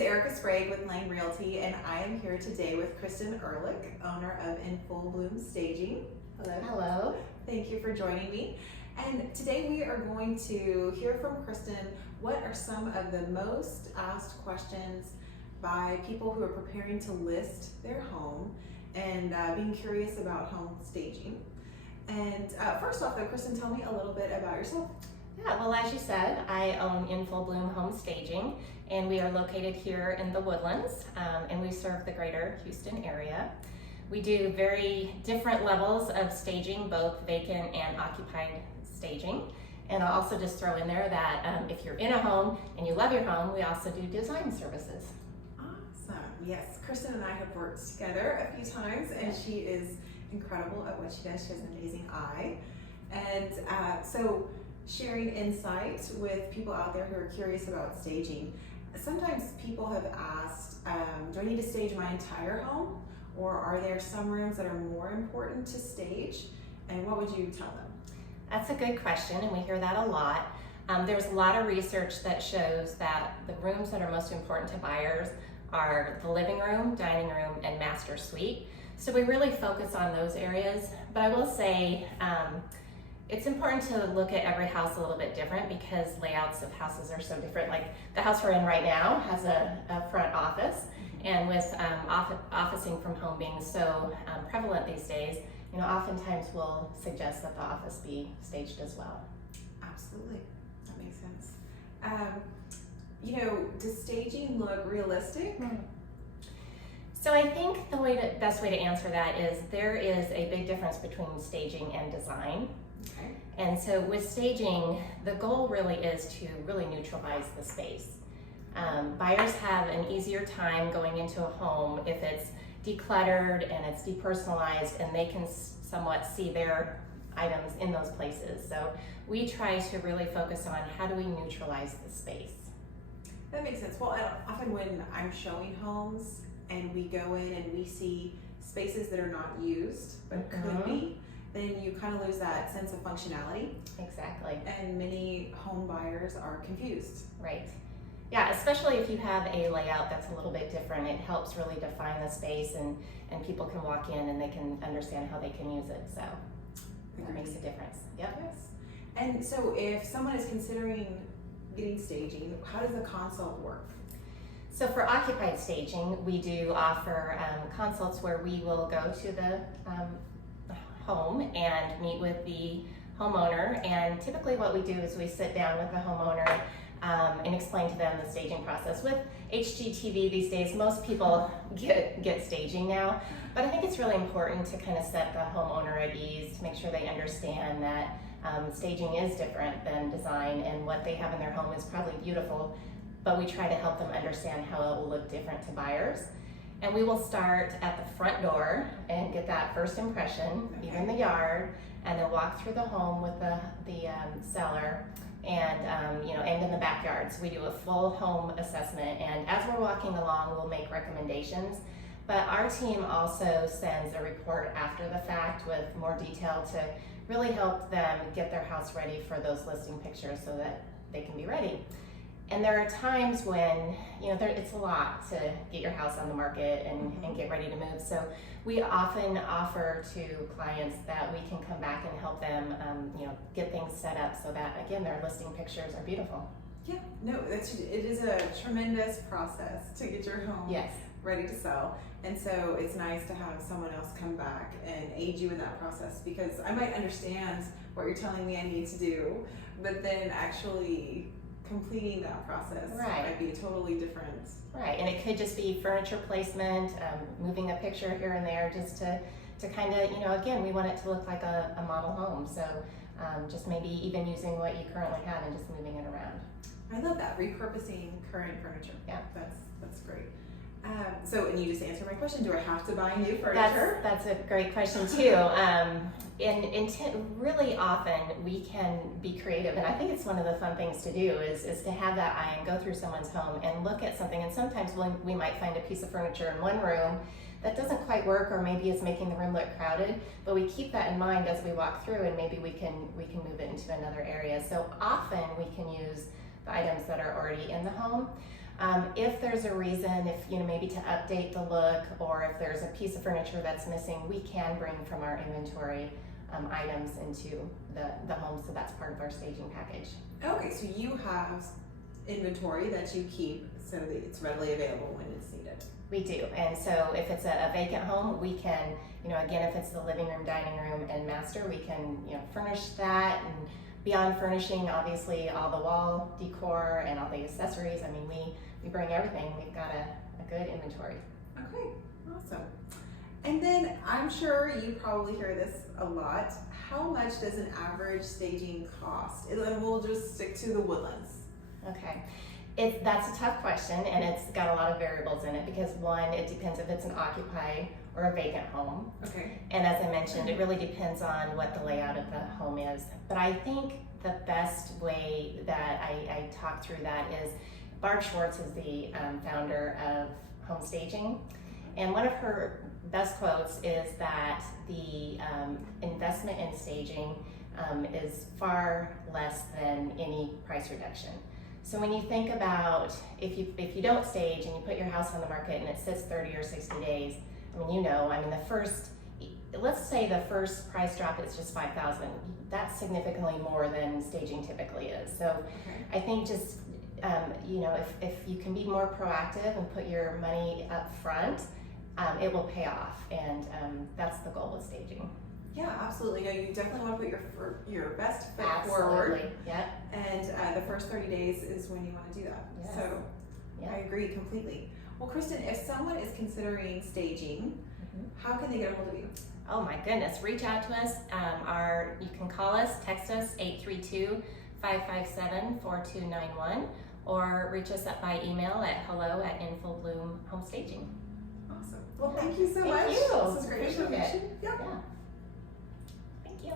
Erica Sprague with Lane Realty, and I am here today with Kristin Erhlich, owner of In Full Bloom Staging. Hello. Hello. Thank you for joining me. And today we are going to hear from Kristin what are some of the most asked questions by people who are preparing to list their home and being curious about home staging. And first off though, Kristin, tell me a little bit about yourself. Yeah, well, as you said, I own In Full Bloom Home Staging, and we are located here in the Woodlands, and we serve the greater Houston area. We do very different levels of staging, both vacant and occupied staging. And I'll also just throw in there that if you're in a home and you love your home, we also do design services. Awesome. Yes, Kristin and I have worked together a few times, and she is incredible at what she does. She has an amazing eye. And so sharing insight with people out there who are curious about staging. Sometimes people have asked, do I need to stage my entire home, or are there some rooms that are more important to stage? And what would you tell them? That's a good question, and we hear that a lot. There's a lot of research that shows that the rooms that are most important to buyers are the living room, dining room, and master suite. So we really focus on those areas. But I will say, it's important to look at every house a little bit different because layouts of houses are so different. Like the house we're in right now has a front office, and with officing from home being so prevalent these days, oftentimes we'll suggest that the office be staged as well. Absolutely, that makes sense. Does staging look realistic? So I think the best way to answer that is there is a big difference between staging and design. Okay. And so with staging, the goal really is to really neutralize the space. Buyers have an easier time going into a home if it's decluttered and it's depersonalized, and they can somewhat see their items in those places. So we try to really focus on how do we neutralize the space. That makes sense. Well, often when I'm showing homes and we go in and we see spaces that are not used but could be, then you kind of lose that sense of functionality. Exactly. And many home buyers are confused. Right. Yeah, especially if you have a layout that's a little bit different, it helps really define the space, and people can walk in and they can understand how they can use it. So that makes a difference. Yep. Yes. And so if someone is considering getting staging, how does the consult work? So for occupied staging, we do offer consults where we will go to the home and meet with the homeowner, and typically what we do is we sit down with the homeowner and explain to them the staging process. With HGTV these days, most people get staging now, but I think it's really important to kind of set the homeowner at ease to make sure they understand that staging is different than design, and what they have in their home is probably beautiful, but we try to help them understand how it will look different to buyers. And we will start at the front door and get that first impression, even the yard, and then walk through the home with the seller, and end in the backyard. So we do a full home assessment, and as we're walking along, we'll make recommendations. But our team also sends a report after the fact with more detail to really help them get their house ready for those listing pictures so that they can be ready. And there are times when, it's a lot to get your house on the market and get ready to move. So we often offer to clients that we can come back and help them, get things set up so that, again, their listing pictures are beautiful. Yeah, no, it is a tremendous process to get your home ready to sell. And so it's nice to have someone else come back and aid you in that process, because I might understand what you're telling me I need to do, but then actually completing that process might be totally different. Right, and it could just be furniture placement, moving a picture here and there, just to kind of, again, we want it to look like a model home. So just maybe even using what you currently have and just moving it around. I love that, repurposing current furniture. Yeah, that's great. And you just answered my question, do I have to buy new furniture? That's a great question too. Really often we can be creative, and I think it's one of the fun things to do is to have that eye and go through someone's home and look at something, and sometimes we might find a piece of furniture in one room that doesn't quite work, or maybe is making the room look crowded, but we keep that in mind as we walk through, and maybe we can move it into another area. So often we can use the items that are already in the home. If there's a reason, if maybe to update the look, or if there's a piece of furniture that's missing, we can bring from our inventory items into the home, so that's part of our staging package. Okay, so you have inventory that you keep so that it's readily available when it's needed. We do, and so if it's a vacant home, we can, again, if it's the living room, dining room, and master, we can, furnish that. And beyond furnishing, obviously, all the wall decor and all the accessories. I mean, we bring everything. We've got a good inventory. Okay, awesome. And then I'm sure you probably hear this a lot. How much does an average staging cost? And then we'll just stick to the Woodlands. Okay. That's a tough question, and it's got a lot of variables in it because, one, it depends if it's an occupied or a vacant home. Okay. And as I mentioned, it really depends on what the layout of the home is. But I think the best way that I talk through that is Barb Schwartz is the founder of Home Staging, and one of her best quotes is that the investment in staging is far less than any price reduction. So when you think about if you don't stage and you put your house on the market and it sits 30 or 60 days, let's say the first price drop is just $5,000. That's significantly more than staging typically is. So Okay. I think just if you can be more proactive and put your money up front, it will pay off, and that's the goal with staging. Yeah, absolutely. No, you definitely want to put your best foot Absolutely. forward. Yep. And the first 30 days is when you want to do that. Yes. So Yep. I agree completely. Well, Kristin, if someone is considering staging, how can they get a hold of you? Oh my goodness, reach out to us. You can call us, text us 832-557-4291, or reach us up by email at hello@infobloomhomestaging. Awesome. Well, thank you so Thank much. you. This is great Appreciate it. information. Yeah. Yeah. Thank you.